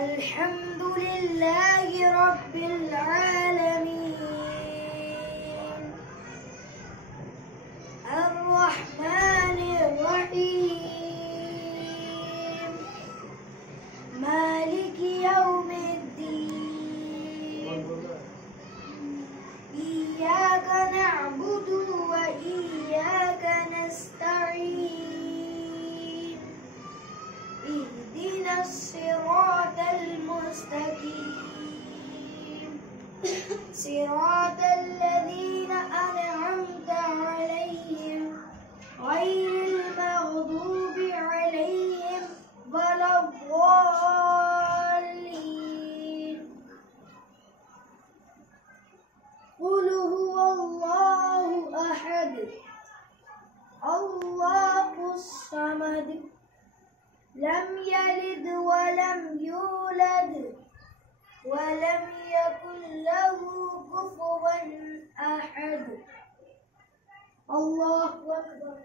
الحمد لله رب العالمين الرحمن الرحيم مالك يوم الدين إياك نعبد وإياك نستعين اهدنا الصراط المستقيم صراط الذين أنعمت عليهم غير المغضوب عليهم ولا الضالين قل هو الله أحد الله الصمد لم يلد ولم يولد ولم يكن له كفوا أحد الله أكبر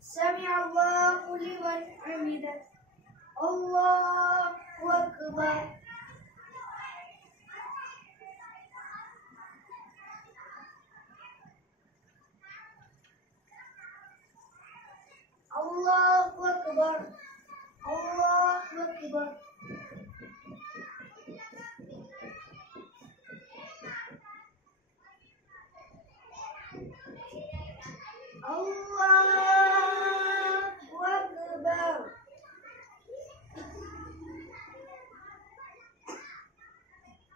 سمع الله لمن حمده الله أكبر الله أكبر الله أكبر الله أكبر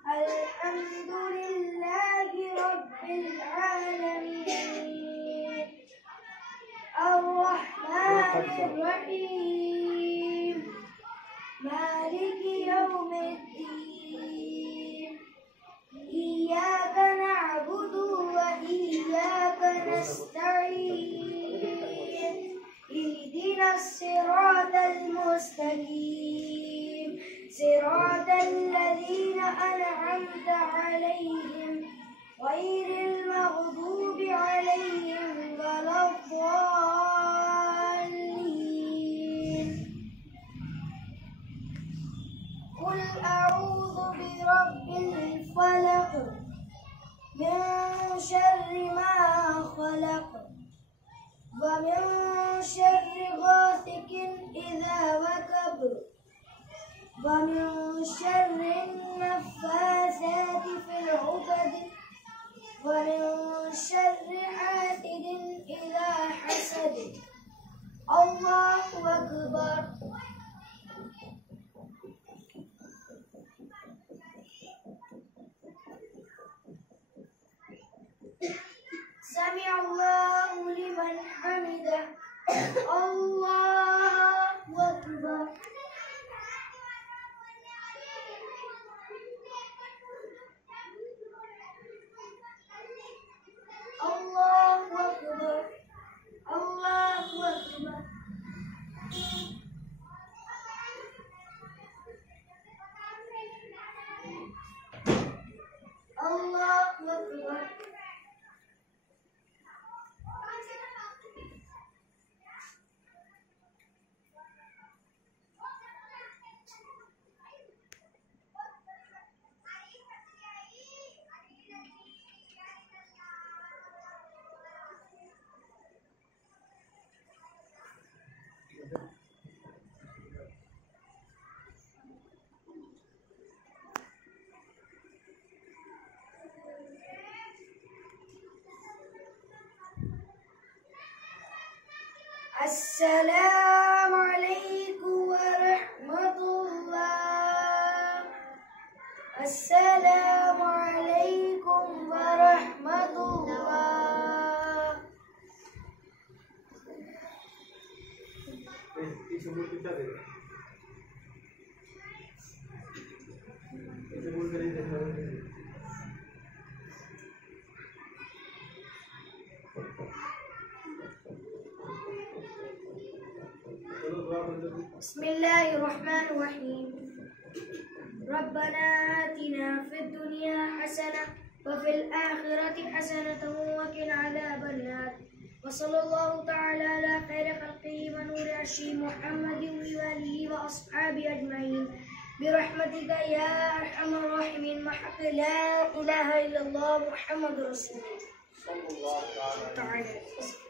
الحمد لله رب العالمين الرحمن الرحيم مالك يوم الدين إياك نعبد وإياك نستعين اهدنا الصراط المستقيم صراط الذين أنعمت عليهم غير المغضوب عليهم ولا الضالين قل أعوذ برب الفلق من شر ما خلق ومن شر غاسق إذا وقب ومن شر النفاثات في العقد ومن شر حاسد إذا حسد الله أكبر سمع الله لمن حمده الله أكبر الله أكبر الله أكبر الله أكبر السلام عليكم ورحمة الله السلام عليكم ورحمة الله بسم الله الرحمن الرحيم ربنا آتنا في الدنيا حسنة वफ़िल आखिरति हसनतन वक़िना अज़ाबन नार। वसल्लल्लाहु तआला अला खैरि खल्क़िही व नूरि अर्शिही मुहम्मदिन व आलिही व अस्हाबिही अजमईन बिरहमतिका या अरहमर राहिमीन महक़ ला इलाहा इल्लल्लाह मुहम्मदुर रसूलुल्लाह सल्लल्लाहु तआला अलैहि वसल्लम।